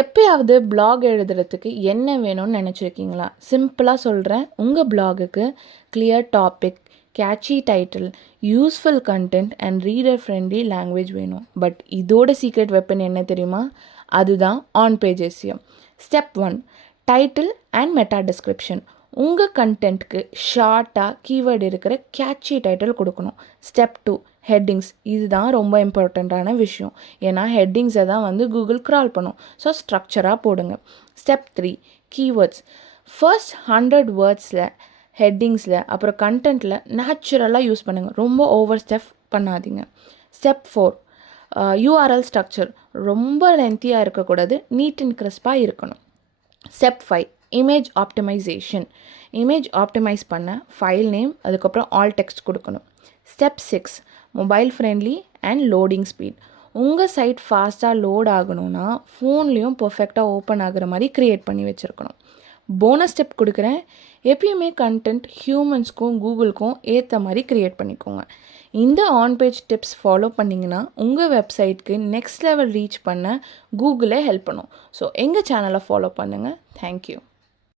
எப்பயாவது பிளாக் எழுதுறதுக்கு என்ன வேணும்னு நினச்சிருக்கீங்களா? சிம்பிளாக சொல்கிறேன். உங்கள் பிளாகுக்கு clear topic, catchy title, useful content and reader friendly language வேணும். பட் இதோட சீக்ரெட் வெப்பன் என்ன தெரியுமா? அதுதான் on page SEO. Step 1, title and meta description. உங்கள் கண்டென்ட்க்கு ஷார்ட்டாக கீவேர்டு இருக்கிற கேட்சி டைட்டில் கொடுக்கணும். Step 2, headings. இதுதான் ரொம்ப இம்பார்ட்டண்ட்டான விஷயம். ஏன்னா ஹெட்டிங்ஸை தான் வந்து கூகுள் க்ரால் பண்ணும். ஸோ ஸ்ட்ரக்சராக போடுங்க. Step 3, keywords. ஃபர்ஸ்ட் 100 வேர்ட்ஸில் ஹெட்டிங்ஸில் அப்புறம் கண்டென்ட்டில் நேச்சுரலாக யூஸ் பண்ணுங்கள். ரொம்ப ஓவர் ஸ்டெப் பண்ணாதீங்க. Step 4, URL structure. ரொம்ப லென்த்தியாக இருக்கக்கூடாது, நீட் அண்ட் கிறிஸ்பாக இருக்கணும். Step 5, image optimization. Image optimize பண்ண ஃபைல் நேம், அதுக்கப்புறம் ஆல் டெக்ஸ்ட் கொடுக்கணும். Step 6, mobile friendly and loading speed. உங்கள் சைட் ஃபாஸ்ட்டாக லோட் ஆகணும்னா ஃபோன்லேயும் பர்ஃபெக்டாக ஓப்பன் ஆகிற மாதிரி க்ரியேட் பண்ணி வச்சுருக்கணும். போனஸ் ஸ்டெப் கொடுக்குறேன். எப்பயுமே கண்டென்ட் ஹியூமன்ஸ்க்கும் கூகுளுக்கும் ஏற்ற மாதிரி க்ரியேட் பண்ணிக்கோங்க. இந்த ஆன் பேஜ் டிப்ஸ் ஃபாலோ பண்ணிங்கன்னா உங்கள் வெப்சைட்க்கு நெக்ஸ்ட் லெவல் ரீச் பண்ண கூகுளே ஹெல்ப் பண்ணும். ஸோ எங்கள் சேனலை ஃபாலோ பண்ணுங்கள். தேங்க்யூ.